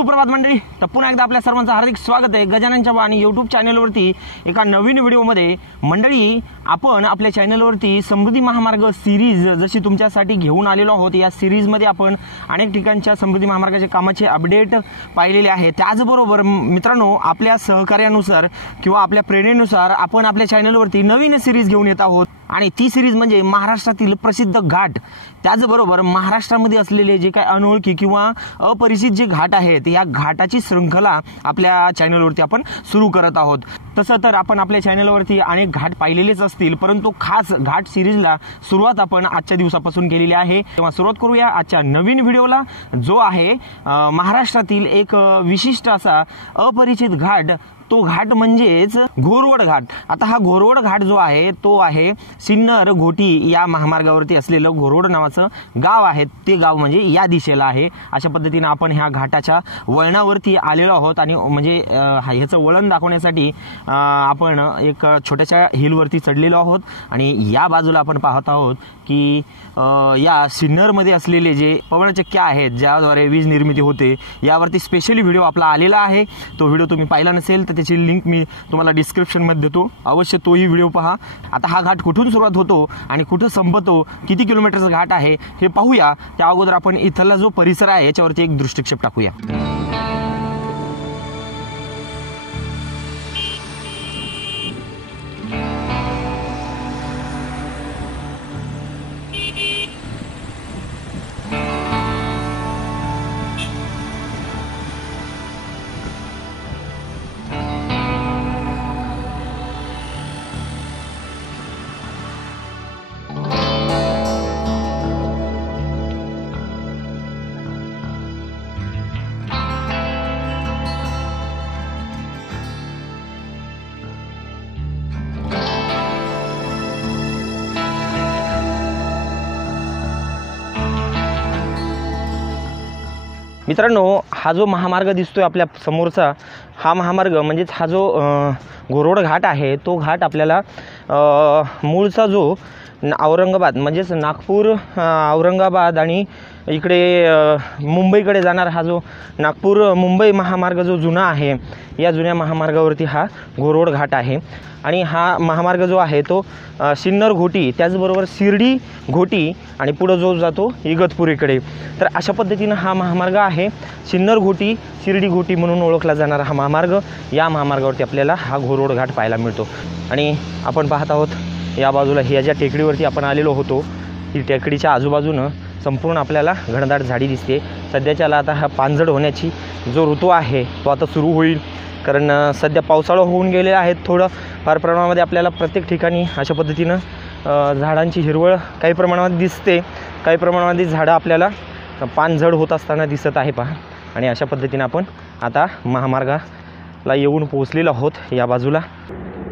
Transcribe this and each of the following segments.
सुप्रभात मंडळी, तर पुन्हा एकदा आपल्या सर्वांचं हार्दिक स्वागत आहे गजाननच्या वाणी यूट्यूब चॅनलवरती एका नवीन व्हिडिओमध्ये। मंडळी, आपण आपल्या चॅनलवरती समृद्धी महामार्ग सिरीज जशी तुमच्यासाठी घेऊन आलेलो आहोत। या सिरीजमध्ये आपण अनेक ठिकाणच्या समृद्धी महामार्गाच्या कामाचे अपडेट पाहिलेले आहे। त्याचबरोबर मित्रांनो, आपल्या सहकार्यानुसार किंवा आपल्या प्रेरणेनुसार आपण आपल्या चॅनलवरती नवीन सिरीज घेऊन येत आहोत आणि ती सिरीज म्हणजे महाराष्ट्रातील प्रसिद्ध घाट। त्याचबरोबर महाराष्ट्रामध्ये असलेले जे काही अनोळखी किंवा अपरिचित जे घाट आहेत, या घाटाची शृंखला आपल्या चॅनलवरती आपण सुरू करत आहोत। तसं तर आपण आपल्या चॅनलवरती अनेक घाट पाहिलेलेच असतील, परंतु खास घाट सिरीजला सुरुवात आपण आजच्या दिवसापासून केलेली आहे। तेव्हा सुरुवात करूया आजच्या नवीन व्हिडिओला, जो आहे महाराष्ट्रातील एक विशिष्ट असा अपरिचित घाट। तो घाट म्हणजेच घोरवड घाट। आता हा घोरवड घाट जो आहे तो आहे सिन्नर घोटी या महामार्गावरती असलेलं घोरवड नावाचं गाव आहे। ते गाव म्हणजे या दिशेला आहे। अशा पद्धतीने आपण ह्या घाटाच्या वळणावरती आलेलो आहोत आणि म्हणजे ह्याचं वळण दाखवण्यासाठी आपण एक छोट्याशा हिलवरती चढलेलो आहोत आणि या बाजूला आपण पाहत आहोत की या सिन्नरमध्ये असलेले जे पवनचक्क्या आहेत ज्याद्वारे वीज निर्मिती होते, यावरती स्पेशली व्हिडिओ आपला आलेला आहे। तो व्हिडिओ तुम्ही पाहिला नसेल तर त्याची लिंक मी तुम्हाला डिस्क्रिप्शनमध्ये देतो, अवश्य तोही व्हिडिओ पहा। आता हा घाट कुठून सुरुवात होतो आणि कुठं संपतो, किती किलोमीटरचा घाट आहे हे पाहूया। त्या अगोदर आपण इथला जो परिसर आहे याच्यावरती एक दृष्टिक्षेप टाकूया। मित्रांनो, हा जो महामार्ग दिसतोय आपल्या समोरचा, हा महामार्ग म्हणजेच हा जो घोरवड घाट आहे, तो घाट आपल्याला मूळचा जो औरंगाबाद म्हणजेच नागपूर, औरंगाबाद आणि इकडे मुंबईकडे जाणार हा जो नागपूर मुंबई महामार्ग जो जुना आहे, या जुन्या महामार्गावरती हा घोरवड घाट आहे। आणि हा महामार्ग जो आहे तो सिन्नर घोटी, त्याचबरोबर शिर्डी घोटी आणि पुढं जो जातो इगतपुरीकडे। तर अशा पद्धतीनं हा महामार्ग आहे। सिन्नर घोटी शिर्डी घोटी म्हणून ओळखला जाणारा हा महामार्ग, या महामार्गावरती आपल्याला हा घोरवड घाट पाहायला मिळतो। आणि आपण पाहत आहोत या बाजूला ह्या ज्या टेकडीवरती आपण आलेलो होतो, ही टेकडीच्या आजूबाजूनं संपूर्ण आपल्याला घनदाट झाडी दिसते। सध्याच्याला आता हा पानझड होण्याची जो ऋतू आहे तो आता सुरू होईल, कारण सध्या पावसाळा होऊन गेले आहेत। थोडं फार प्रमाणामध्ये आपल्याला प्रत्येक ठिकाणी अशा पद्धतीनं झाडांची हिरवळ काही प्रमाणात दिसते, काही प्रमाणामध्ये झाडं आपल्याला पानझड होत असताना दिसत आहे पहा। आणि अशा पद्धतीनं आपण आता महामार्गाला येऊन पोहोचलेलो आहोत या बाजूला।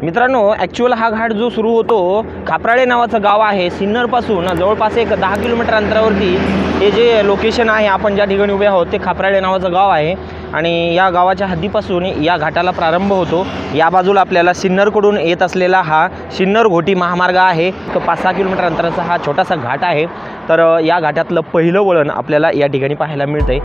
मित्रांनो, ॲक्च्युअल हा घाट जो सुरू होतो, खापराळे नावाचं गाव आहे सिन्नरपासून जवळपास एक 10 किलोमीटर अंतरावरती हे जे लोकेशन आहे, आपण ज्या ठिकाणी उभे आहोत ते खापराळे नावाचं गाव आहे। आणि या गावाच्या हद्दीपासून या घाटाला प्रारंभ होतो। या बाजूला आपल्याला सिन्नरकडून येत असलेला हा सिन्नर घोटी महामार्ग आहे। 5-6 किलोमीटर अंतराचा हा छोटासा घाट आहे। तर या घाटातलं पहिलं वळण आपल्याला या ठिकाणी पाहायला मिळतंय।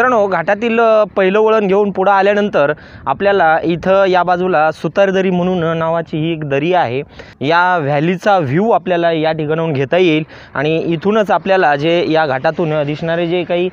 मित्रांनो, घाटातील पहिलं वळण घेऊन पुढे आल्यानंतर आपल्याला इथं या बाजूला सुतारदरी म्हणून नावाची ही एक दरी आहे. या व्हॅलीचा व्ह्यू आपल्याला या ठिकाणाहून घेता येईल आणि इथूनच आपल्याला जे या घाटातून दिसणारे जे काही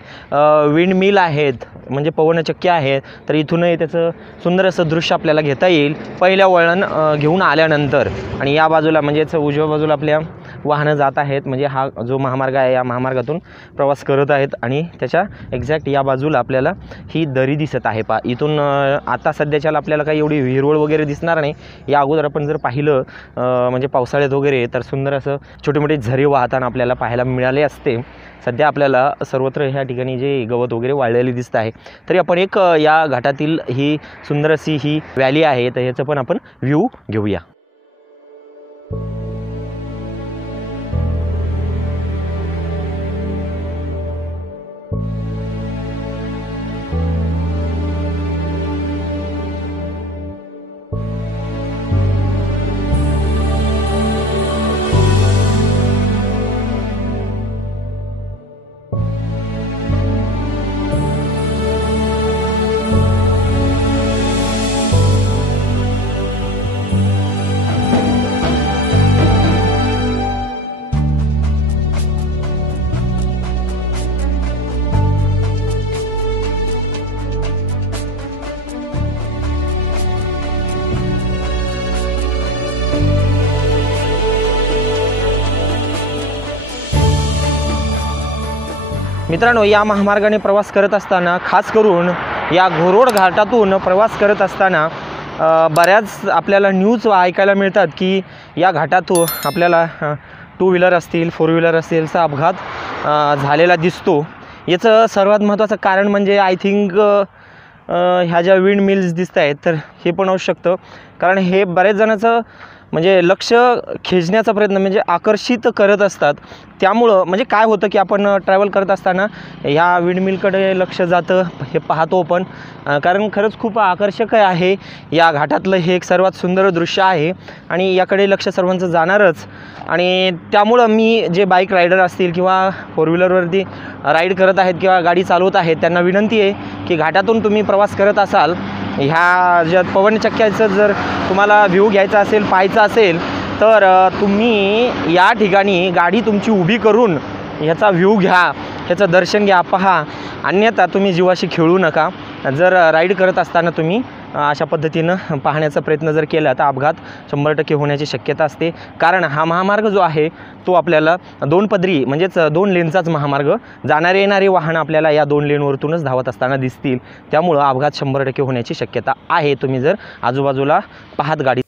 विंड मिल आहेत म्हणजे पवनचक्की आहेत, तर इथूनही त्याचं सुंदर असं दृश्य आपल्याला घेता येईल पहिल्या वळण घेऊन आल्यानंतर. आणि या बाजूला म्हणजेच उजव्या बाजूला आपल्या वाहनं जात आहेत, म्हणजे हा जो महामार्ग आहे या महामार्गातून प्रवास करत आहेत आणि त्याच्या एक्झॅक्ट या बाजूला आपल्याला ही दरी दिसत आहे. इथून आता सध्याच्याला आपल्याला काही एवढी हिरवळ वगैरे दिसणार नाही. या अगोदर आपण जर पाहिलं म्हणजे पावसाळ्यात वगैरे तर सुंदर असं छोटे मोठे झरे वाहताना आपल्याला पाहायला मिळाले असते. सध्या आपल्याला सर्वत्र ह्या ठिकाणी जे गवत वगैरे वाळलेले दिसत आहे. तरी आपण एक या घाटातील ही सुंदर अशी ही व्हॅली आहे, तर ह्याचं पण आपण व्ह्यू घेऊया. मित्रांनो, या महामार्गाने प्रवास करत असताना खास करून या घोरोड घाटातून प्रवास करत असताना बऱ्याच आपल्याला न्यूज ऐकायला मिळतात की या घाटातून आपल्याला 2 व्हीलर असतील 4 व्हीलर असेलचा अपघात झालेला दिसतो. याचं सर्वात महत्त्वाचं कारण म्हणजे आय थिंक ह्या ज्या विंड मिल्स दिसत आहेत तर हे पण असू शकतं. कारण हे बऱ्याच जणांचं म्हणजे लक्ष खेचण्याचा प्रयत्न म्हणजे आकर्षित करत असतात. त्यामुळं म्हणजे काय होतं की आपण ट्रॅव्हल करत असताना ह्या विंडमिलकडे लक्ष जातं, हे पाहतो पण. कारण खरंच खूप आकर्षक आहे या घाटातलं हे एक सर्वात सुंदर दृश्य आहे आणि याकडे लक्ष सर्वांचं जाणारच. आणि त्यामुळं मी जे बाईक रायडर असतील किंवा 4 व्हीलरवरती राईड करत आहेत किंवा गाडी चालवत आहेत त्यांना विनंती आहे की घाटातून तुम्ही प्रवास करत असाल, ह्या ज्या पवनचक्क्याचं जर तुम्हाला व्ह्यू घ्यायचा असेल, पाहायचा असेल, तर तुम्ही या ठिकाणी गाडी तुमची उभी करून ह्याचा व्ह्यू घ्या, ह्याचं दर्शन घ्या, पहा. अन्यथा तुम्ही जीवाशी खेळू नका. जर राईड करत असताना तुम्ही अशा पद्धतीनं पाहण्याचा प्रयत्न जर केला तर अपघात 100% होण्याची शक्यता असते. कारण हा महामार्ग जो आहे तो आपल्याला 2 पदरी म्हणजेच 2 लेनचाच महामार्ग, जाणारे येणारे वाहनं आपल्याला या 2 लेनवरतूनच धावत असताना दिसतील. त्यामुळं अपघात 100% होण्याची शक्यता आहे, तुम्ही जर आजूबाजूला पाहत गाडी.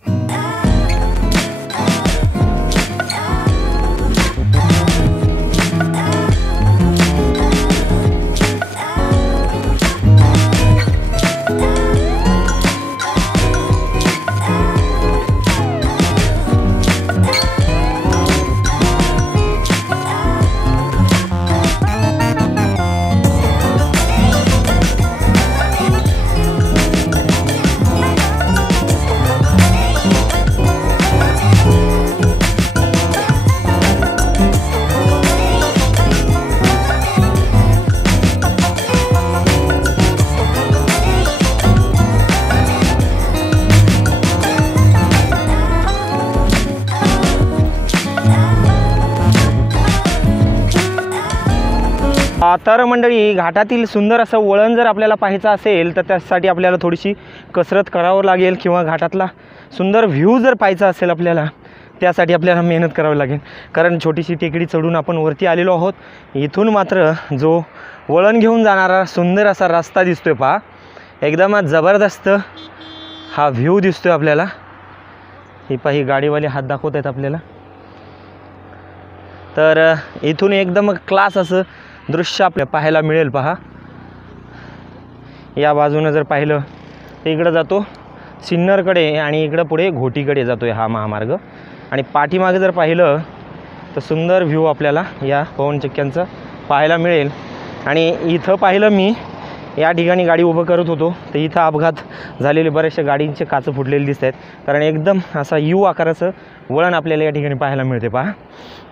तर मंडळी, घाटातील सुंदर असं वळण जर आपल्याला पाहायचं असेल तर त्यासाठी आपल्याला थोडीशी कसरत करावं लागेल किंवा घाटातला सुंदर व्ह्यू जर पाहायचा असेल आपल्याला त्यासाठी आपल्याला मेहनत करावी लागेल. कारण छोटीशी टेकडी चढून आपण वरती आलेलो आहोत. इथून मात्र जो वळण घेऊन जाणारा सुंदर असा रस्ता दिसतोय पहा, एकदम जबरदस्त हा व्ह्यू दिसतोय आपल्याला. ही पाही गाडीवाले हात दाखवत आहेत आपल्याला. तर इथून एकदम क्लास असं दृश्य आपल्याला पाहायला मिळेल. पहा, या बाजूने जर पाहिलं तर इकडं जातो सिन्नरकडे आणि इकडं पुढे घोटीकडे जातो हा महामार्ग. आणि पाठीमागे जर पाहिलं तर सुंदर व्ह्यू आपल्याला या पवनचक्क्यांचा पाहायला मिळेल. आणि इथं पाहिलं मी या ठिकाणी गाडी उभं करत होतो तर इथं अपघात झालेले बरेचशा गाडींचे काच फुटलेले दिसत आहेत. कारण एकदम असा यू आकाराचं वळण आपल्याला या ठिकाणी पाहायला मिळते पहा.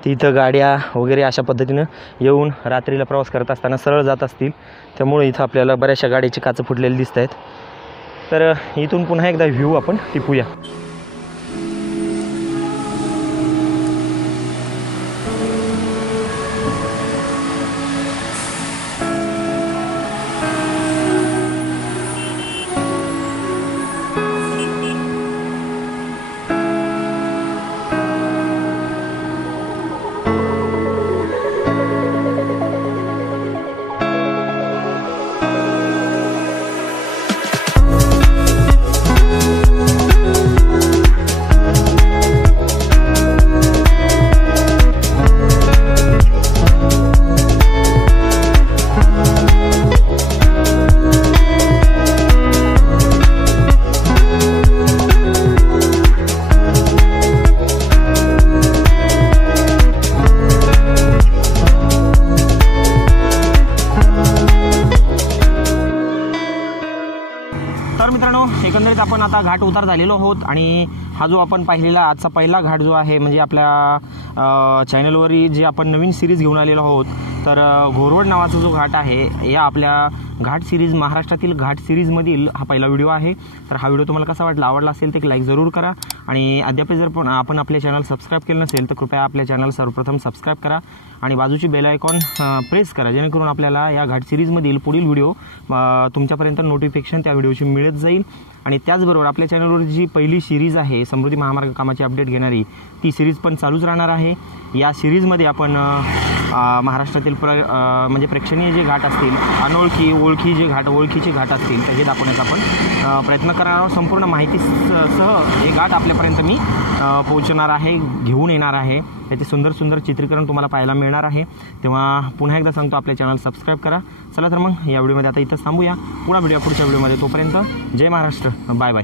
तिथं गाड्या वगैरे अशा पद्धतीनं येऊन रात्रीला प्रवास करत असताना सरळ जात असतील, त्यामुळे इथं आपल्याला बऱ्याचशा गाडीची काचं फुटलेली दिसत आहेत. तर इथून पुन्हा एकदा व्ह्यू आपण टिपूया. तर मित्रांनो, एकंदरीत आपण आता घाट उतार झालेलो आहोत आणि हा जो आपण पाहिलेला आजचा पहिला घाट जो आहे, म्हणजे आपल्या चॅनलवर जे आपण नवीन सिरीज घेऊन आलेलो आहोत, तर घोरवड नावाचा जो घाट आहे, या आपल्या घाट सिरीज महाराष्ट्रातील घाट सिरीजमधील हा पहिला व्हिडिओ आहे. तर हा व्हिडिओ तुम्हाला कसा वाटला, आवडला असेल तर एक लाईक जरूर करा आणि अद्याप जर पण आपण आपले चॅनल सबस्क्राईब केलं नसेल तर कृपया आपल्या चॅनल सर्वप्रथम सबस्क्राईब करा आणि बाजूची बेल आयकॉन प्रेस करा, जेणेकरून आपल्याला या घाट सिरीजमधील पुढील व्हिडिओ तुमच्यापर्यंत नोटिफिकेशन त्या व्हिडिओची मिळत जाईल. आणि त्याचबरोबर आपल्या चॅनलवर जी पहिली सिरीज आहे समृद्धी महामार्ग कामाची अपडेट घेणारी, ती सिरीज पण चालूच राहणार आहे. या सिरीजमध्ये आपण महाराष्ट्रातील म्हणजे प्रेक्षणीय जे घाट असतील, अनोळखी ओळखीचे घाट असतील, तर हे दाखवण्याचा आपण प्रयत्न करणार आहोत. संपूर्ण माहितीसह हे घाट आपल्यापर्यंत मी पोहोचणार आहे, घेऊन येणार आहे. त्याचे सुंदर सुंदर चित्रीकरण तुम्हाला पाहायला मिळणार आहे. तेव्हा पुन्हा एकदा सांगतो, आपल्या चॅनल सबस्क्राईब करा. चला तर मग या व्हिडिओमध्ये आता इथंच थांबूया. पुढच्या व्हिडिओमध्ये तोपर्यंत जय महाराष्ट्र, बाय बाय.